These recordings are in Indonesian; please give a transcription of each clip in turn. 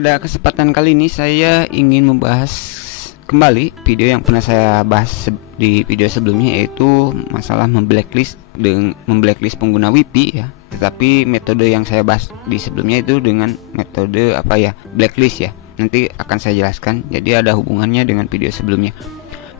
Pada kesempatan kali ini saya ingin membahas kembali video yang pernah saya bahas di video sebelumnya, yaitu masalah memblacklist pengguna WiFi ya. Tetapi metode yang saya bahas di sebelumnya itu dengan metode blacklist ya. Nanti akan saya jelaskan. Jadi ada hubungannya dengan video sebelumnya.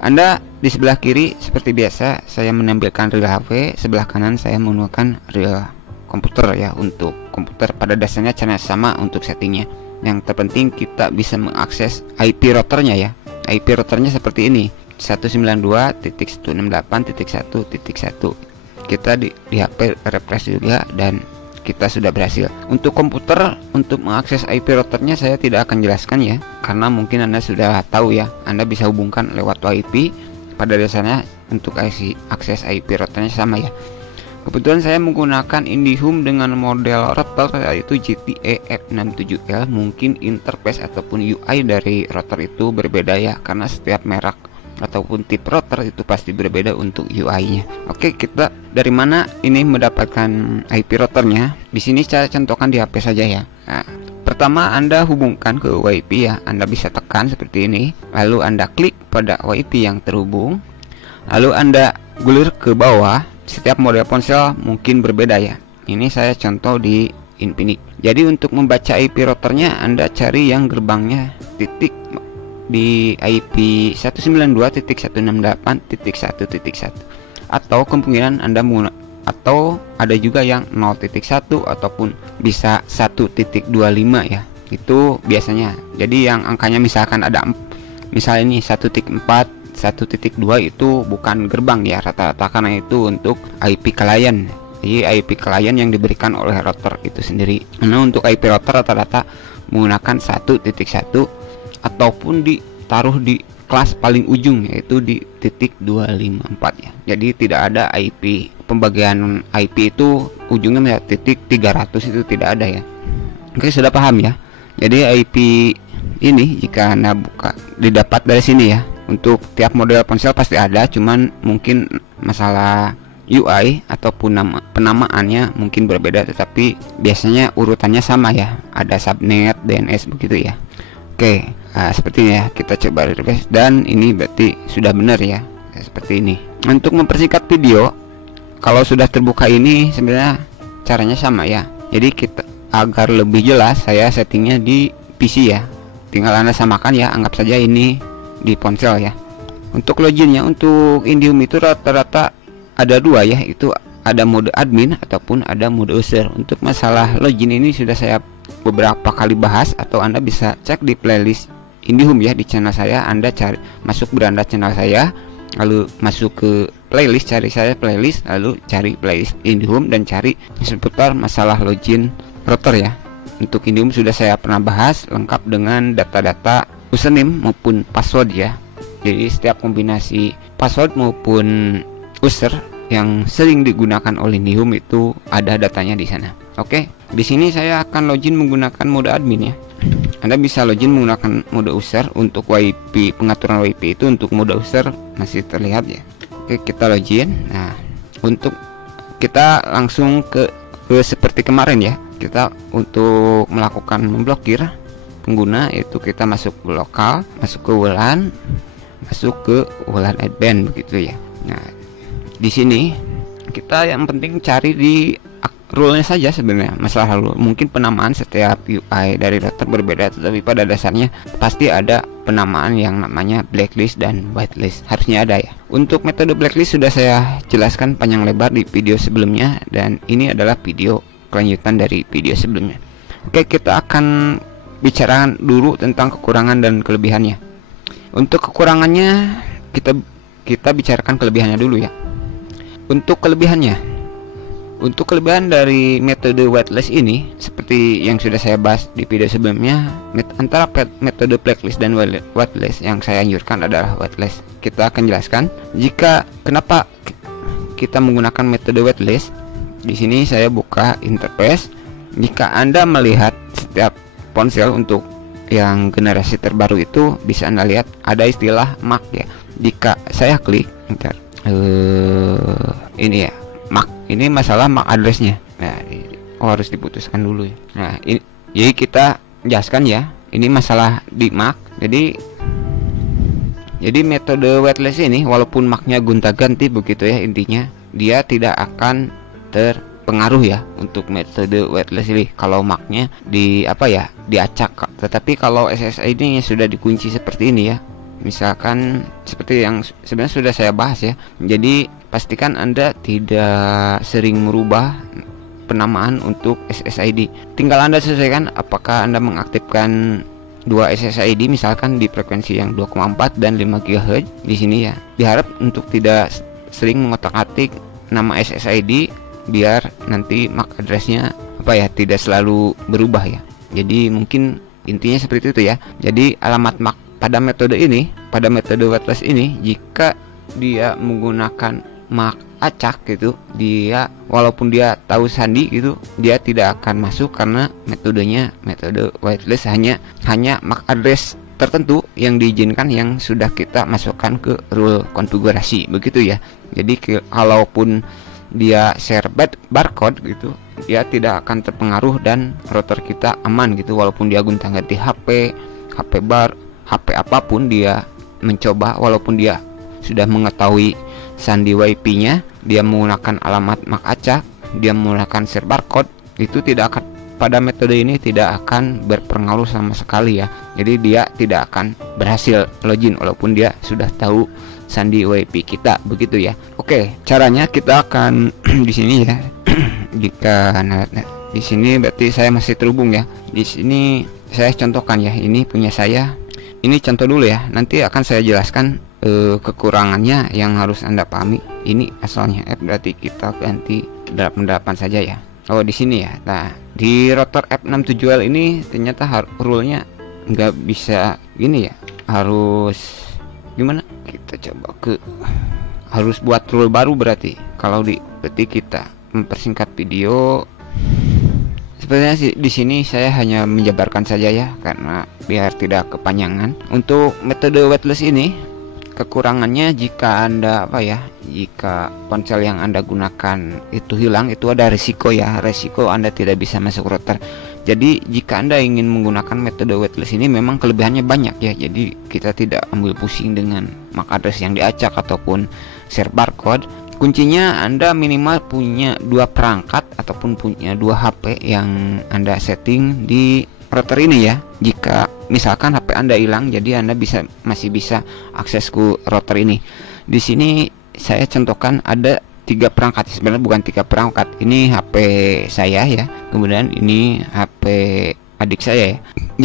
Anda di sebelah kiri seperti biasa saya menampilkan real HP, sebelah kanan saya menggunakan real komputer ya. Untuk komputer pada dasarnya cara sama untuk settingnya. Yang terpenting kita bisa mengakses IP routernya ya. IP routernya seperti ini, 192.168.1.1. Kita di HP refresh juga dan kita sudah berhasil. Untuk komputer, untuk mengakses IP routernya saya tidak akan jelaskan ya, karena mungkin Anda sudah tahu ya. Anda bisa hubungkan lewat WiFi. Pada dasarnya untuk akses IP routernya sama ya. Kebetulan saya menggunakan IndiHome dengan model router yaitu GTE F67L. Mungkin interface ataupun UI dari router itu berbeda ya, karena setiap merek ataupun tipe router itu pasti berbeda untuk UI-nya. Oke, kita dari mana ini mendapatkan IP routernya? Di sini saya contohkan di HP saja ya. Nah, pertama Anda hubungkan ke WiFi ya. Anda bisa tekan seperti ini, lalu Anda klik pada WiFi yang terhubung, lalu Anda gulir ke bawah. Setiap model ponsel mungkin berbeda ya. Ini saya contoh di Infinix. Jadi untuk membaca IP routernya Anda cari yang gerbangnya titik di IP 192.168.1.1 atau kemungkinan Anda atau ada juga yang 0.1 ataupun bisa 1.25 ya. Itu biasanya. Jadi yang angkanya misalkan ada misalnya ini 1.4 1.2 itu bukan gerbang ya rata-rata, karena itu untuk IP klien. Jadi IP klien yang diberikan oleh router itu sendiri. Nah, untuk IP router rata-rata menggunakan 1.1 ataupun ditaruh di kelas paling ujung yaitu di titik 254 ya. Jadi tidak ada IP pembagian IP itu ujungnya titik 300 itu tidak ada ya. Oke, sudah paham ya. Jadi IP ini jika Anda buka didapat dari sini ya. Untuk tiap model ponsel pasti ada, cuman mungkin masalah UI ataupun penamaannya mungkin berbeda, tetapi biasanya urutannya sama ya. Ada subnet, DNS begitu ya. Oke, seperti ini ya. Kita coba refresh dan ini berarti sudah benar ya. Seperti ini. Untuk mempersingkat video, kalau sudah terbuka ini sebenarnya caranya sama ya. Jadi kita agar lebih jelas saya settingnya di PC ya. Tinggal Anda samakan ya. Anggap saja ini di ponsel ya. Untuk loginnya untuk IndiHome itu rata-rata ada dua ya, itu ada mode admin ataupun ada mode user. Untuk masalah login ini sudah saya beberapa kali bahas, atau Anda bisa cek di playlist IndiHome ya di channel saya. Anda cari masuk beranda channel saya, lalu masuk ke playlist, cari saya playlist, lalu cari playlist IndiHome dan cari seputar masalah login router ya. Untuk IndiHome sudah saya pernah bahas lengkap dengan data-data username maupun password ya. Jadi setiap kombinasi password maupun user yang sering digunakan oleh IndiHome itu ada datanya di sana. Oke, di sini saya akan login menggunakan mode admin ya. Anda bisa login menggunakan mode user. Untuk WiFi, pengaturan WiFi itu untuk mode user masih terlihat ya. Oke, kita login. Nah, untuk kita langsung ke seperti kemarin ya. Kita untuk melakukan memblokir pengguna itu kita masuk ke lokal, masuk ke WLAN, masuk ke WLAN admin begitu ya. Nah, di sini kita yang penting cari di rule-nya saja sebenarnya. Masalah rule, mungkin penamaan setiap UI dari router berbeda, tetapi pada dasarnya pasti ada penamaan yang namanya blacklist dan whitelist. Harusnya ada ya. Untuk metode blacklist sudah saya jelaskan panjang lebar di video sebelumnya, dan ini adalah video kelanjutan dari video sebelumnya. Oke, kita akan bicarakan dulu tentang kekurangan dan kelebihannya. Untuk kekurangannya kita bicarakan kelebihannya dulu ya. Untuk kelebihan dari metode whitelist ini, seperti yang sudah saya bahas di video sebelumnya, antara metode blacklist dan whitelist yang saya anjurkan adalah whitelist. Kita akan jelaskan kenapa kita menggunakan metode whitelist. Di sini saya buka interface. Jika Anda melihat setiap ponsel untuk yang generasi terbaru itu bisa Anda lihat ada istilah MAC ya. Jika saya klik ini ya, MAC ini masalah MAC addressnya. Nah, harus diputuskan dulu ya. Nah, ini jadi kita jelaskan ya. ini masalah di Mac. Jadi metode weightless ini walaupun Mac-nya gonta-ganti begitu ya, intinya dia tidak akan terpengaruh ya untuk metode weightless ini kalau Mac-nya diacak. Tetapi kalau SSID-nya sudah dikunci seperti ini ya, misalkan seperti yang sebenarnya sudah saya bahas ya, jadi pastikan Anda tidak sering merubah penamaan untuk SSID. Tinggal Anda sesuaikan apakah Anda mengaktifkan dua SSID misalkan di frekuensi yang 2,4 dan 5 GHz di sini ya. Diharap untuk tidak sering mengotak-atik nama SSID biar nanti MAC address-nya tidak selalu berubah ya. Jadi mungkin intinya seperti itu ya. Jadi alamat MAC pada metode weightless ini, jika dia menggunakan MAC acak gitu, dia walaupun dia tahu sandi gitu, dia tidak akan masuk karena metode weightless hanya MAC address tertentu yang diizinkan yang sudah kita masukkan ke rule konfigurasi begitu ya. Jadi kalaupun dia share barcode gitu, dia tidak akan terpengaruh dan router kita aman gitu, walaupun dia gonta-ganti HP apapun dia mencoba, walaupun dia sudah mengetahui sandi WiFi-nya, dia menggunakan alamat MAC acak, dia menggunakan share barcode, itu tidak akan, pada metode ini tidak akan berpengaruh sama sekali ya. Jadi dia tidak akan berhasil login walaupun dia sudah tahu sandi WiFi kita begitu ya. Oke, caranya kita akan di sini ya. Jika di sini berarti saya masih terhubung ya. Di sini saya contohkan ya, ini punya saya. Ini contoh dulu ya, nanti akan saya jelaskan kekurangannya yang harus Anda pahami. Ini asalnya F, berarti kita ganti 88 saja ya. Oh di sini ya. Nah di router F67L ini ternyata rule-nya nggak bisa gini ya, harus gimana? Kita coba harus buat rule baru berarti. Berarti kita mempersingkat video. Sebenarnya sih di sini saya hanya menjabarkan saja ya, karena biar tidak kepanjangan. Untuk metode weightless ini kekurangannya, jika Anda jika ponsel yang Anda gunakan itu hilang, itu ada risiko ya, risiko Anda tidak bisa masuk router. Jadi jika Anda ingin menggunakan metode weightless ini memang kelebihannya banyak ya. Jadi kita tidak ambil pusing dengan MAC address yang diacak ataupun share barcode. Kuncinya Anda minimal punya dua perangkat ataupun punya dua HP yang Anda setting di router ini ya. Jika misalkan HP Anda hilang, jadi Anda masih bisa akses ke router ini. Di sini saya contohkan ada 3 perangkat, sebenarnya bukan 3 perangkat. Ini HP saya ya, kemudian ini HP adik saya ya.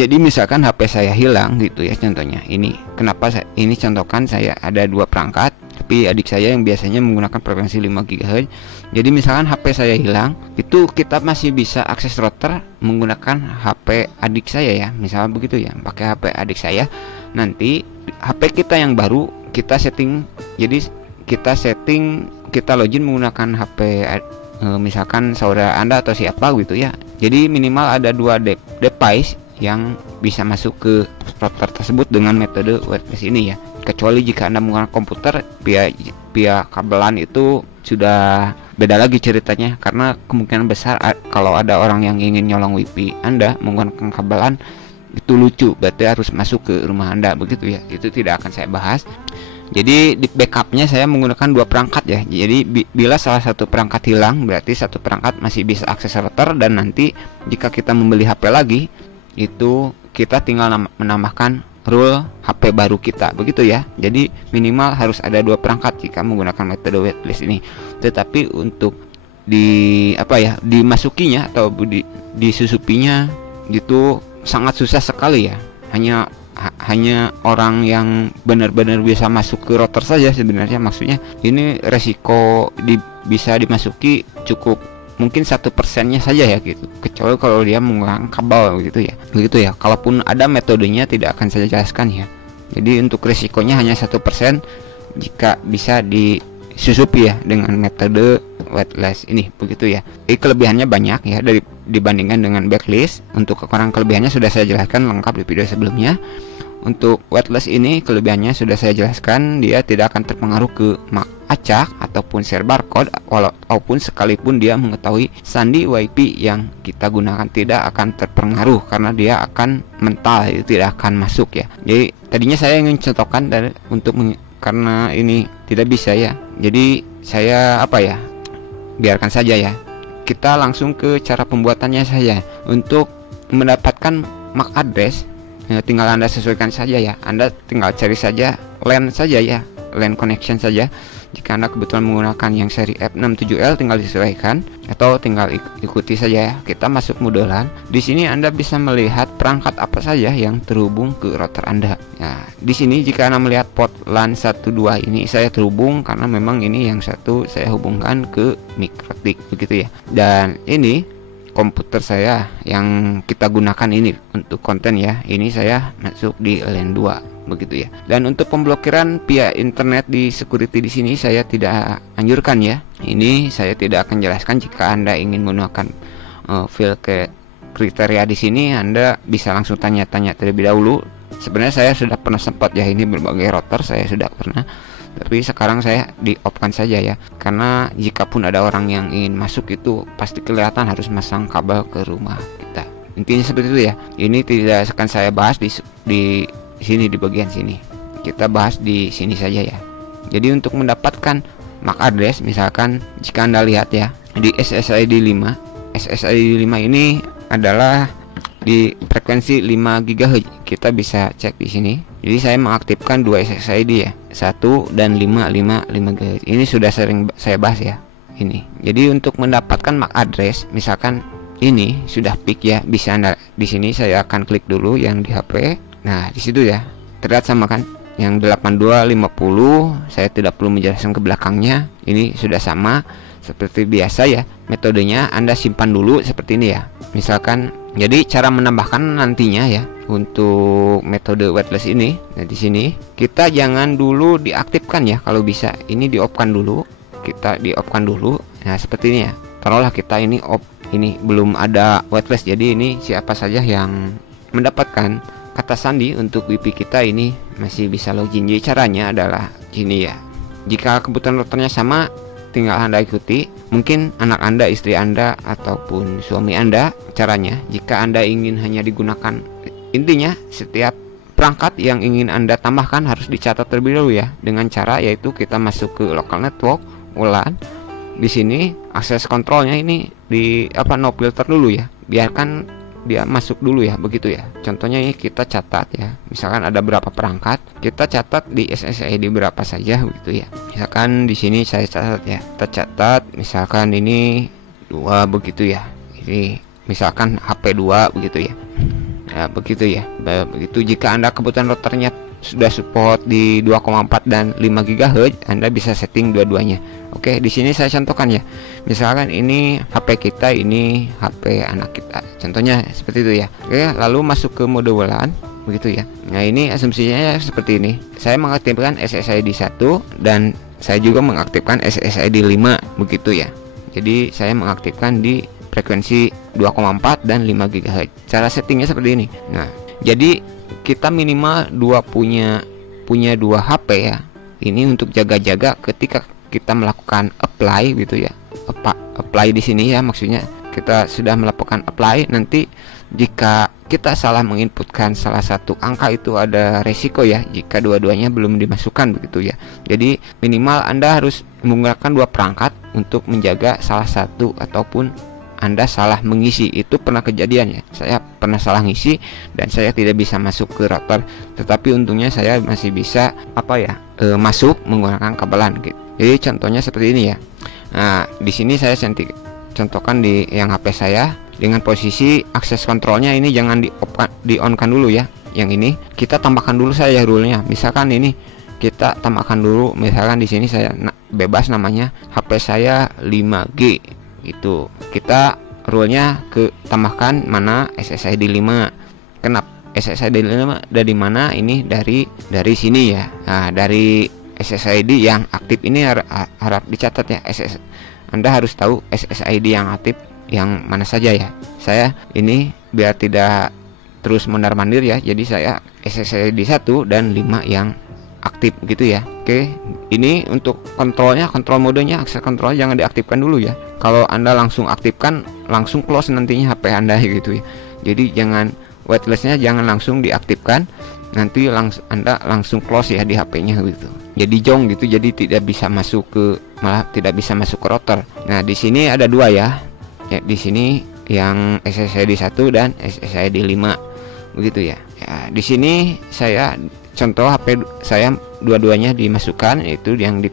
Jadi misalkan HP saya hilang gitu ya, contohnya ini. Kenapa ini contohkan saya ada 2 perangkat, tapi adik saya yang biasanya menggunakan frekuensi 5 GHz. Jadi misalkan HP saya hilang, itu kita masih bisa akses router menggunakan HP adik saya ya, misalnya begitu ya, pakai HP adik saya. Nanti HP kita yang baru kita setting, jadi kita login menggunakan HP misalkan saudara Anda atau siapa gitu ya. Jadi minimal ada 2 device yang bisa masuk ke router tersebut dengan metode weightless ini ya. Kecuali jika Anda menggunakan komputer via kabelan, itu sudah beda lagi ceritanya, karena kemungkinan besar kalau ada orang yang ingin nyolong WiFi Anda menggunakan kabelan, itu lucu, berarti harus masuk ke rumah Anda begitu ya. Itu tidak akan saya bahas. Jadi di backupnya saya menggunakan 2 perangkat ya. Jadi bila salah satu perangkat hilang, berarti satu perangkat masih bisa akses router, dan nanti jika kita membeli HP lagi, itu kita tinggal menambahkan rule HP baru kita begitu ya. Jadi minimal harus ada 2 perangkat jika menggunakan metode weightless ini. Tetapi untuk dimasukinya atau disusupinya gitu sangat susah sekali ya. Hanya orang yang benar-benar bisa masuk ke router saja sebenarnya. Maksudnya ini resiko bisa dimasuki cukup mungkin 1%-nya saja ya gitu, kecuali kalau dia menggunakan kabel begitu ya. Kalaupun ada metodenya tidak akan saya jelaskan ya. Jadi untuk resikonya hanya 1% jika bisa disusupi ya dengan metode weightless ini begitu ya. Kelebihannya banyak ya dibandingkan dengan backlist. Untuk kekurangan kelebihannya sudah saya jelaskan lengkap di video sebelumnya. Untuk wireless ini kelebihannya sudah saya jelaskan, dia tidak akan terpengaruh ke acak ataupun share barcode, walaupun sekalipun dia mengetahui sandi WiFi yang kita gunakan tidak akan terpengaruh karena dia akan mental, itu tidak akan masuk ya. Jadi tadinya saya ingin contohkan karena ini tidak bisa ya. Jadi saya biarkan saja ya. Kita langsung ke cara pembuatannya saja. Untuk mendapatkan MAC address, tinggal Anda sesuaikan saja ya. Anda tinggal cari saja LAN saja ya, LAN connection saja. Jika Anda kebetulan menggunakan yang seri F67L, tinggal disesuaikan atau tinggal ikuti saja ya. Kita masuk mode LAN. Di sini Anda bisa melihat perangkat apa saja yang terhubung ke router Anda. Nah, di sini jika Anda melihat port LAN 12 ini saya terhubung karena memang ini yang satu saya hubungkan ke Mikrotik begitu ya. Dan ini komputer saya yang kita gunakan ini untuk konten ya. Ini saya masuk di LAN 2 begitu ya. Dan untuk pemblokiran via internet di security di sini saya tidak anjurkan ya. Ini saya tidak akan jelaskan. Jika Anda ingin menggunakan file ke kriteria di sini, Anda bisa langsung tanya-tanya terlebih dahulu. Sebenarnya saya sudah pernah sempat ya, ini berbagai router saya sudah pernah. Tapi sekarang saya di off-kan saja ya, karena jika pun ada orang yang ingin masuk itu pasti kelihatan harus masang kabel ke rumah kita. Intinya seperti itu ya. Ini tidak akan saya bahas di sini, di bagian sini. Kita bahas di sini saja ya. Jadi untuk mendapatkan MAC address, misalkan jika Anda lihat ya di SSID 5, SSID 5 ini adalah di frekuensi 5 GHz. Kita bisa cek di sini. Jadi saya mengaktifkan dua SSID ya, 1 dan 5 GHz. Ini sudah sering saya bahas ya. Ini. Jadi untuk mendapatkan MAC address, misalkan ini sudah peak ya, bisa Anda di sini saya akan klik dulu yang di HP. Nah, di situ ya. Terlihat sama kan? Yang 8250, saya tidak perlu menjelaskan ke belakangnya. Ini sudah sama seperti biasa ya. Metodenya Anda simpan dulu seperti ini ya. Misalkan, jadi cara menambahkan nantinya ya untuk metode wireless ini. Nah, di sini kita jangan dulu diaktifkan ya, kalau bisa. Ini di-off-kan dulu. Kita di-off-kan dulu. Nah, seperti ini ya. Taruhlah kita ini off. Ini belum ada wireless. Jadi ini siapa saja yang mendapatkan kata sandi untuk WiFi kita ini masih bisa login. Jadi caranya adalah gini ya. Jika kebutuhan routernya sama, tinggal Anda ikuti. Mungkin anak Anda, istri Anda, ataupun suami Anda caranya. Jika Anda ingin hanya digunakan, intinya setiap perangkat yang ingin Anda tambahkan harus dicatat terlebih dahulu ya. Dengan cara yaitu kita masuk ke local network, WLAN. Di sini akses kontrolnya ini di no filter dulu ya. Biarkan dia masuk dulu ya, begitu ya. Contohnya ini kita catat ya, misalkan ada berapa perangkat, kita catat di SSID berapa saja begitu ya. Misalkan di sini saya catat ya, kita catat misalkan ini 2 begitu ya. Ini misalkan HP 2 begitu ya. Ya begitu ya. Begitu jika Anda kebutuhan routernya sudah support di 2,4 dan 5 GHz, Anda bisa setting dua-duanya. Oke, di sini saya contohkan ya. Misalkan ini HP kita, ini HP anak kita. Contohnya seperti itu ya. Oke, lalu masuk ke mode WLAN begitu ya. Nah, ini asumsinya seperti ini. Saya mengaktifkan SSID 1 dan saya juga mengaktifkan SSID 5 begitu ya. Jadi saya mengaktifkan di frekuensi 2,4 dan 5 GHz. Cara settingnya seperti ini. Nah, jadi kita minimal punya 2 HP ya. Ini untuk jaga-jaga ketika kita melakukan apply gitu ya. Apply di sini ya, maksudnya kita sudah melakukan apply, nanti jika kita salah menginputkan salah satu angka itu ada resiko ya jika dua-duanya belum dimasukkan begitu ya. Jadi minimal Anda harus menggunakan 2 perangkat untuk menjaga salah satu ataupun Anda salah mengisi. Itu pernah kejadian ya. Saya pernah salah ngisi dan saya tidak bisa masuk ke router. Tetapi untungnya saya masih bisa masuk menggunakan kabelan gitu. Jadi contohnya seperti ini ya. Nah, di sini saya contohkan di yang HP saya dengan posisi akses kontrolnya ini jangan di-on-kan dulu ya. Yang ini kita tambahkan dulu saja rule-nya. Misalkan ini kita tambahkan dulu, misalkan di sini saya bebas namanya HP saya 5G. Itu kita rule-nya ke tambahkan mana SSID 5. Kenapa SSID 5 dari mana? Ini dari sini ya. Nah, dari SSID yang aktif ini harap dicatat ya. Anda harus tahu SSID yang aktif yang mana saja ya. Saya ini biar tidak terus mondar-mandir ya. Jadi saya SSID 1 dan 5 yang aktif gitu ya. Oke, ini untuk kontrolnya, kontrol modenya, akses kontrol jangan diaktifkan dulu ya. Kalau Anda langsung aktifkan, langsung close nantinya HP Anda gitu ya. Jadi jangan, whitelistnya jangan langsung diaktifkan, nanti Anda langsung close ya di HP-nya gitu. Jadi jong gitu, jadi tidak bisa masuk ke, malah tidak bisa masuk ke router. Nah, di sini ada dua ya. Ya, di sini yang SSID 1 dan SSID 5 begitu ya. Ya, di sini saya contoh HP saya dua-duanya dimasukkan, yaitu yang di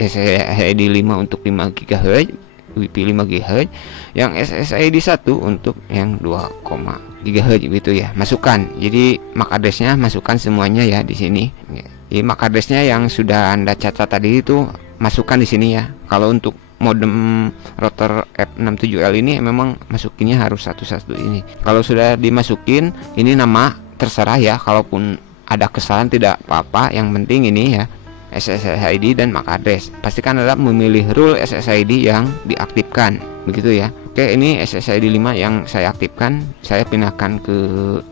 SSID 5 untuk 5 GHz, WiFi 5 GHz, yang SSID 1 untuk yang 2, GHz gitu ya. Masukkan. Jadi MAC address-nya masukkan semuanya ya di sini. Ya. Jadi MAC address-nya yang sudah Anda catat tadi itu masukkan di sini ya. Kalau untuk modem router F67L ini memang masukinnya harus satu-satu ini. Kalau sudah dimasukin, ini nama terserah ya. Kalaupun ada kesalahan tidak apa-apa, yang penting ini ya SSID dan MAC address. Pastikan Anda memilih rule SSID yang diaktifkan begitu ya. Oke, ini SSID 5 yang saya aktifkan, saya pindahkan ke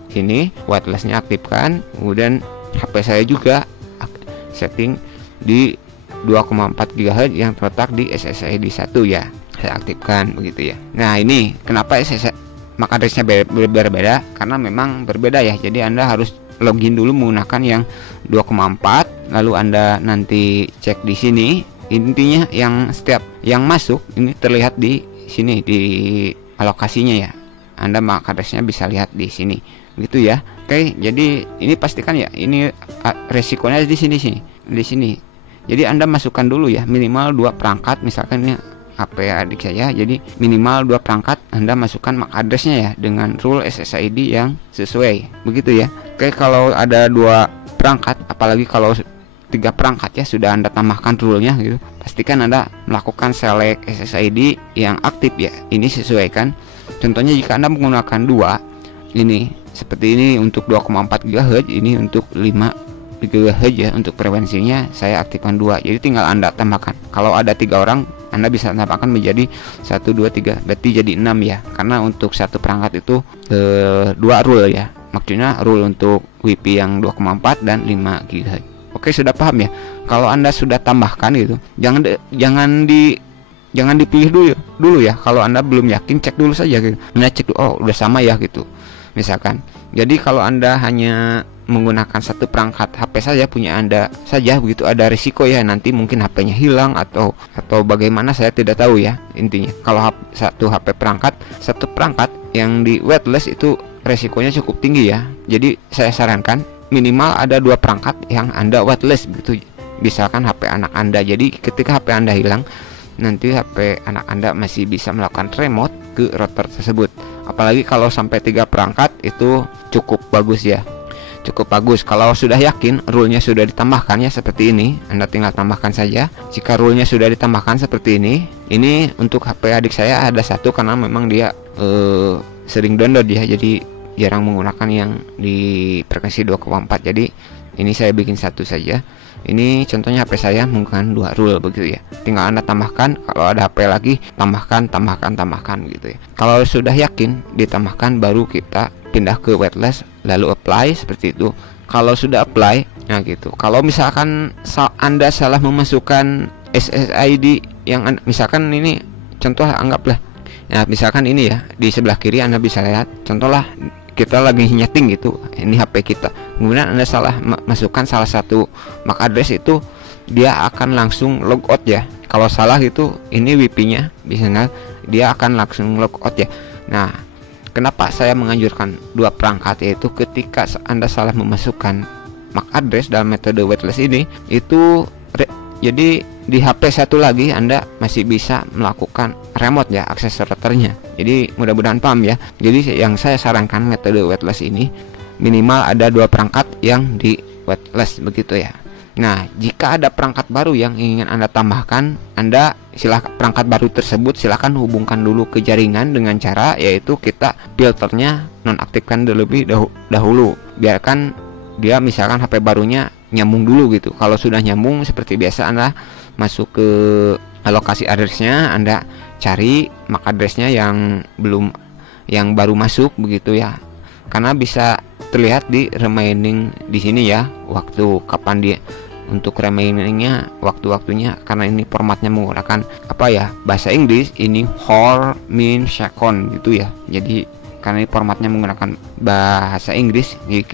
sini, whitelistnya aktifkan, kemudian HP saya juga setting di 2,4 GHz yang terletak di SSID 1 ya, saya aktifkan begitu ya. Nah, ini kenapa MAC address-nya berbeda, karena memang berbeda ya. Jadi Anda harus login dulu menggunakan yang 2,4, lalu Anda nanti cek di sini. Intinya yang setiap yang masuk ini terlihat di sini di alokasinya ya. Anda MAC address-nya bisa lihat di sini begitu ya. Oke, jadi ini pastikan ya, ini resikonya di sini. Jadi Anda masukkan dulu ya, minimal 2 perangkat, misalkan ini HP adik saya, jadi minimal 2 perangkat Anda masukkan MAC address-nya ya dengan rule SSID yang sesuai begitu ya. Oke, kalau ada 2 perangkat, apalagi kalau 3 perangkat ya sudah Anda tambahkan rule-nya gitu, pastikan Anda melakukan select SSID yang aktif ya. Ini sesuaikan. Contohnya jika Anda menggunakan 2, ini seperti ini untuk 2,4 GHz, ini untuk 5 GHz ya, untuk frekuensinya saya aktifkan 2. Jadi tinggal Anda tambahkan. Kalau ada 3 orang, Anda bisa tambahkan menjadi 1, 2, 3, berarti jadi 6 ya. Karena untuk satu perangkat itu 2 rule ya. Maksudnya rule untuk WiFi yang 2,4 dan 5 GHz. Oke, sudah paham ya? Kalau Anda sudah tambahkan gitu, jangan dipilih dulu ya. Kalau Anda belum yakin, cek dulu saja gitu. Anda cek dulu, oh udah sama ya gitu. Misalkan. Jadi kalau Anda hanya menggunakan satu perangkat HP saja punya Anda saja begitu, ada risiko ya, nanti mungkin HP-nya hilang atau bagaimana, saya tidak tahu ya. Intinya kalau satu perangkat yang di whitelist itu resikonya cukup tinggi ya. Jadi saya sarankan minimal ada 2 perangkat yang Anda whitelist begitu. Misalkan HP anak Anda, jadi ketika HP Anda hilang, nanti HP anak Anda masih bisa melakukan remote ke router tersebut. Apalagi kalau sampai 3 perangkat itu cukup bagus ya. Cukup bagus. Kalau sudah yakin rule-nya sudah ditambahkannya seperti ini, Anda tinggal tambahkan saja. Jika rule-nya sudah ditambahkan seperti ini untuk HP adik saya ada 1 karena memang dia sering download ya, jadi jarang menggunakan yang di frekuensi 2,4. Jadi ini saya bikin 1 saja. Ini contohnya HP saya menggunakan 2 rule begitu ya. Tinggal Anda tambahkan, kalau ada HP lagi tambahkan gitu ya. Kalau sudah yakin ditambahkan, baru kita pindah ke whitelist lalu apply seperti itu. Kalau sudah apply, nah gitu. Kalau misalkan Anda salah memasukkan SSID yang misalkan ini contoh, anggaplah ya, misalkan ini ya di sebelah kiri Anda bisa lihat, contohlah kita lagi nyeting gitu, ini HP kita, kemudian Anda salah masukkan salah satu MAC address, itu dia akan langsung logout ya. Kalau salah gitu, ini WiFi-nya bisa dia akan langsung logout ya. Nah, kenapa saya menganjurkan 2 perangkat, yaitu ketika Anda salah memasukkan MAC address dalam metode whitelist ini, itu jadi di HP satu lagi Anda masih bisa melakukan remote ya, akses routernya. Jadi mudah-mudahan paham ya. Jadi yang saya sarankan metode whitelist ini minimal ada 2 perangkat yang di whitelist begitu ya. Nah, jika ada perangkat baru yang ingin Anda tambahkan, Anda perangkat baru tersebut silakan hubungkan dulu ke jaringan dengan cara yaitu kita filternya nonaktifkan terlebih dahulu. Biarkan dia misalkan HP barunya nyambung dulu gitu. Kalau sudah nyambung seperti biasa, Anda masuk ke alokasi addressnya, Anda cari MAC addressnya yang baru masuk begitu ya. karena bisa terlihat di remaining di sini ya, waktu kapan dia untuk remainingnya, waktu-waktunya, karena ini formatnya menggunakan apa ya, bahasa Inggris, ini whole, min, second gitu ya. Jadi karena ini formatnya menggunakan bahasa Inggris, jadi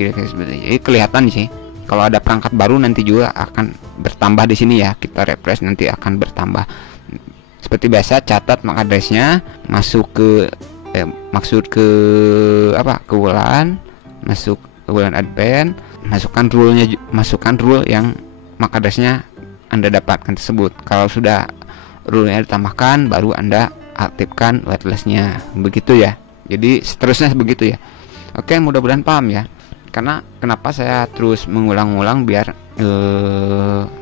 kelihatan sih. Kalau ada perangkat baru nanti juga akan bertambah di sini ya, kita refresh nanti akan bertambah. Seperti biasa, catat MAC address-nya, masuk ke maksud ke apa, ke WLAN, masuk ke WLAN advent, masukkan rule yang MAC address-nya Anda dapatkan tersebut. Kalau sudah rule-nya ditambahkan, baru Anda aktifkan whitelist-nya. Begitu ya. Jadi seterusnya begitu ya. Oke, mudah-mudahan paham ya. Karena kenapa saya terus mengulang-ulang, biar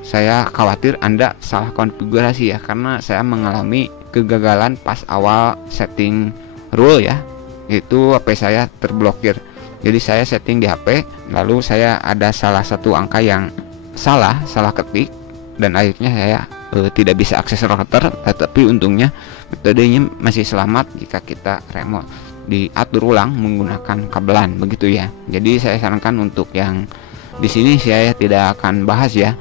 saya khawatir Anda salah konfigurasi ya, karena saya mengalami kegagalan pas awal setting rule ya. Itu HP saya terblokir. Jadi saya setting di HP, lalu saya ada salah satu angka yang salah ketik, dan akhirnya saya tidak bisa akses router. Tetapi untungnya metodenya masih selamat jika kita remote diatur ulang menggunakan kabelan, begitu ya. Jadi saya sarankan untuk yang di sini saya tidak akan bahas ya,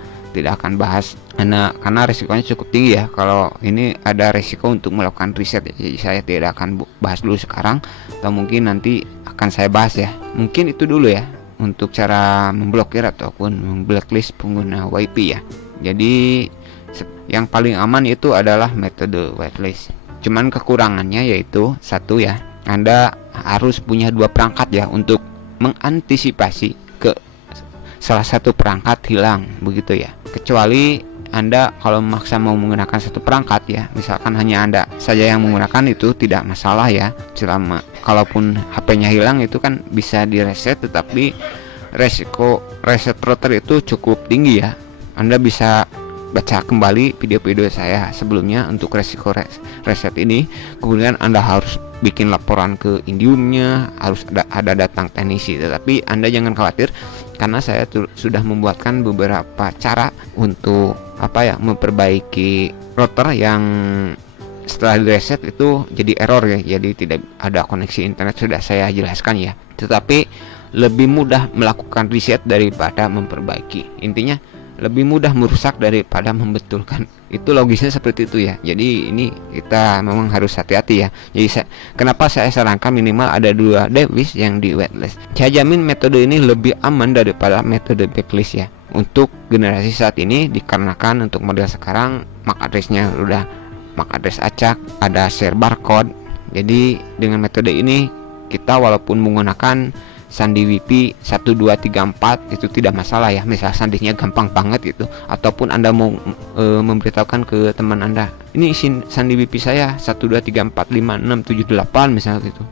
karena resikonya cukup tinggi ya. Kalau ini ada resiko untuk melakukan reset, jadi saya tidak akan bahas dulu sekarang, atau mungkin nanti akan saya bahas ya. Mungkin itu dulu ya untuk cara memblokir ataupun memblacklist pengguna WiFi ya. Jadi yang paling aman itu adalah metode whitelist. Cuman kekurangannya yaitu satu ya, Anda harus punya 2 perangkat ya untuk mengantisipasi ke salah satu perangkat hilang, begitu ya. Kecuali Anda kalau memaksa mau menggunakan satu perangkat ya, misalkan hanya Anda saja yang menggunakan, itu tidak masalah ya. Selama kalaupun HP-nya hilang itu kan bisa direset, tetapi resiko reset router itu cukup tinggi ya. Anda bisa baca kembali video-video saya sebelumnya untuk resiko reset ini. Kemudian Anda harus bikin laporan ke Indiumnya, harus ada datang teknisi. Tetapi Anda jangan khawatir, karena saya sudah membuatkan beberapa cara untuk memperbaiki router yang setelah di-reset itu jadi error ya, jadi tidak ada koneksi internet. Sudah saya jelaskan ya. Tetapi lebih mudah melakukan reset daripada memperbaiki. Intinya lebih mudah merusak daripada membetulkan. Itu logisnya seperti itu ya. Jadi ini kita memang harus hati-hati ya. Jadi kenapa saya sarankan minimal ada 2 device yang di whitelist. Saya jamin metode ini lebih aman daripada metode blacklist ya. Untuk generasi saat ini, dikarenakan untuk model sekarang MAC address-nya udah MAC address acak, ada share barcode. Jadi dengan metode ini kita walaupun menggunakan sandi WiFi 1234 itu tidak masalah ya. Misal sandinya gampang banget gitu, ataupun Anda mau memberitahukan ke teman Anda, ini sandi WiFi saya 12345678 misalnya gitu.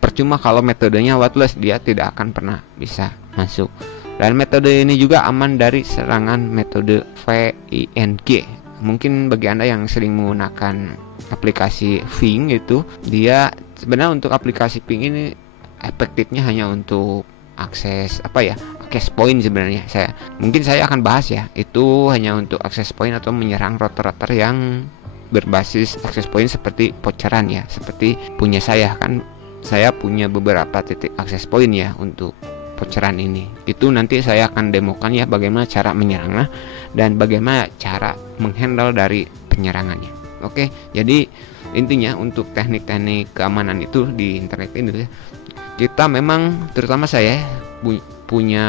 Percuma kalau metodenya whitelist, dia tidak akan pernah bisa masuk. Dan metode ini juga aman dari serangan metode VING. Mungkin bagi Anda yang sering menggunakan aplikasi Ping itu, dia sebenarnya untuk aplikasi Ping ini efektifnya hanya untuk akses access point sebenarnya. Saya akan bahas ya, itu hanya untuk access point atau menyerang router-router yang berbasis access point seperti poceran ya, seperti punya saya kan. Saya punya beberapa titik access point ya untuk poceran ini. Itu nanti saya akan demokan ya bagaimana cara menyerangnya dan bagaimana cara menghandle dari penyerangannya. Oke, jadi intinya untuk teknik-teknik keamanan itu di internet ini kita memang, terutama saya punya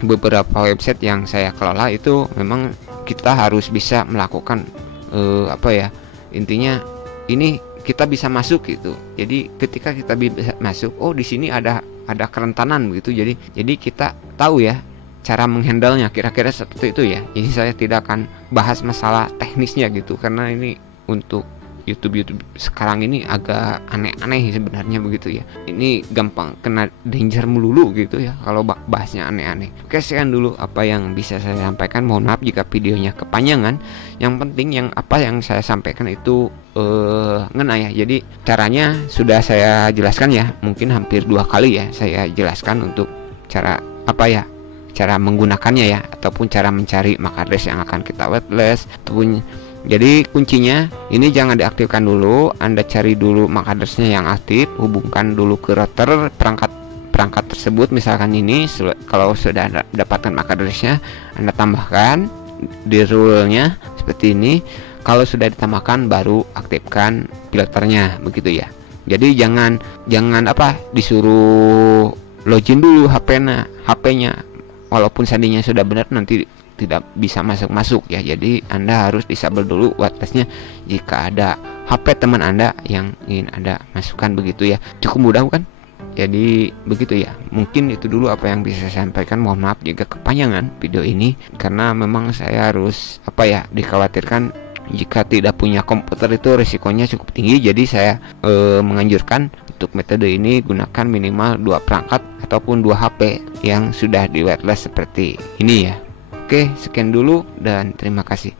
beberapa website yang saya kelola, itu memang kita harus bisa melakukan intinya ini kita bisa masuk gitu. Jadi ketika kita bisa masuk, oh di sini ada kerentanan begitu. Jadi kita tahu ya cara menghandlenya, kira-kira seperti itu ya. Jadi saya tidak akan bahas masalah teknisnya gitu, karena ini untuk YouTube sekarang ini agak aneh-aneh sebenarnya begitu ya. Ini gampang kena danger melulu gitu ya kalau bahasnya aneh-aneh. Oke, sekian dulu apa yang bisa saya sampaikan. Mohon maaf jika videonya kepanjangan. Yang penting yang saya sampaikan itu ngena ya. Jadi caranya sudah saya jelaskan ya. Mungkin hampir 2 kali ya saya jelaskan untuk cara cara menggunakannya ya, ataupun cara mencari MAC address yang akan kita whitelist. Jadi kuncinya ini jangan diaktifkan dulu, Anda cari dulu MAC address-nya yang aktif, hubungkan dulu ke router perangkat perangkat tersebut. Misalkan ini kalau sudah dapatkan MAC address-nya, Anda tambahkan di rule-nya seperti ini. Kalau sudah ditambahkan baru aktifkan filternya, begitu ya. Jadi jangan disuruh login dulu HP-nya walaupun sandinya sudah benar, nanti tidak bisa masuk ya. Jadi Anda harus disable dulu wirelessnya jika ada HP teman Anda yang ingin Anda masukkan, begitu ya. Cukup mudah bukan? Jadi begitu ya. Mungkin itu dulu apa yang bisa saya sampaikan. Mohon maaf jika kepanjangan video ini, karena memang saya harus dikhawatirkan jika tidak punya komputer itu risikonya cukup tinggi. Jadi saya menganjurkan untuk metode ini gunakan minimal 2 perangkat ataupun 2 HP yang sudah di wireless seperti ini ya. Oke, sekian dulu dan terima kasih.